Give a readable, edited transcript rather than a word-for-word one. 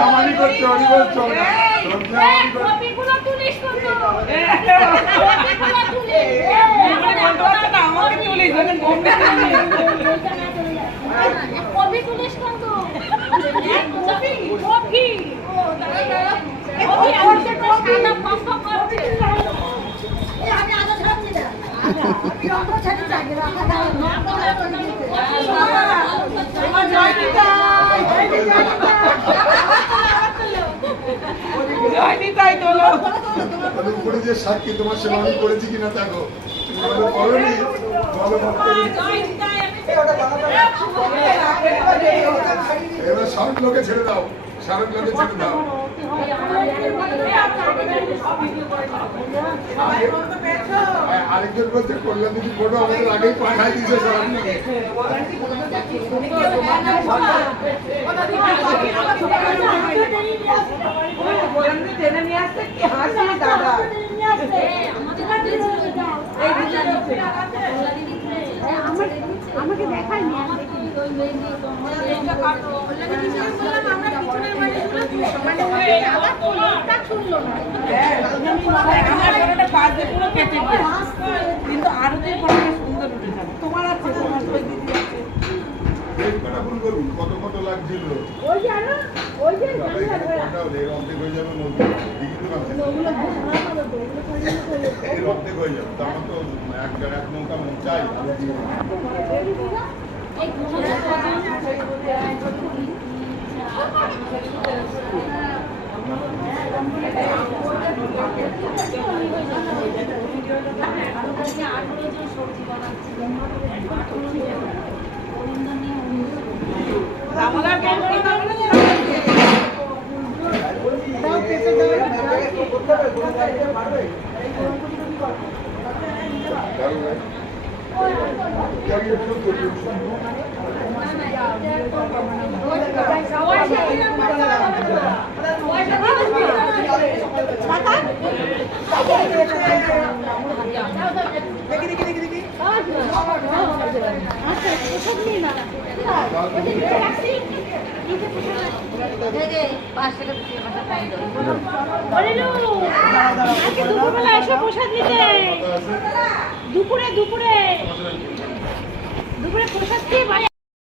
আমারই করতে অনেক বলছো না কপিগুলো তুলিস কত কপিগুলো তুলিস আমাকে তুলিস মানে কপি তুলিস কত কপি কপি করছে তো সাদা পাস্তা করছে আমি আগে ছাড়ছি না আমি অঙ্ক ছাড়ি যাই রাখা দাও আমার জয়নিতা জয়নিতাই তোলো আমি উপরে যে সাক্ষী তোমার সেবা আমি করেছি কিনা দেখো তুমি বলো করনি বলো এবার শাহরুখ লোকে ছেড়ে দাও শাহরুখ লোকে ছেড়ে দাও আরেকজন বলছে কল্যাণ দিদি ফটো আমাদের আগেই পাঠাই দিয়েছে শাহরুখ লোকে টেনে নিয়ে আসতে কি হাসি দাদা আমাকে দেখায়নি কিন্তু আরতির পরে সুন্দর উঠেছে তোমার আছে তোমার ওই দিদি আছে কত কত লাগছিল ওই জানো ওই যে অর্ধেক হয়ে যাবে অর্ধেক হয়ে যাবে তখন তো এক নৌকা চাই দুপুরবেলা এসে প্রসাদ নিতে দুপুরে প্রসাদ খেয়ে